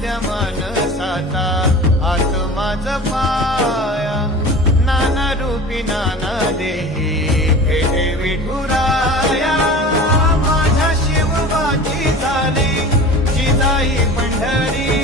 द्या मानसाचा आत्माचा पाया नाना रूपी नाना देही भेटे विठुराया माझ्या शिवबाची झाली जिजाई पंढरी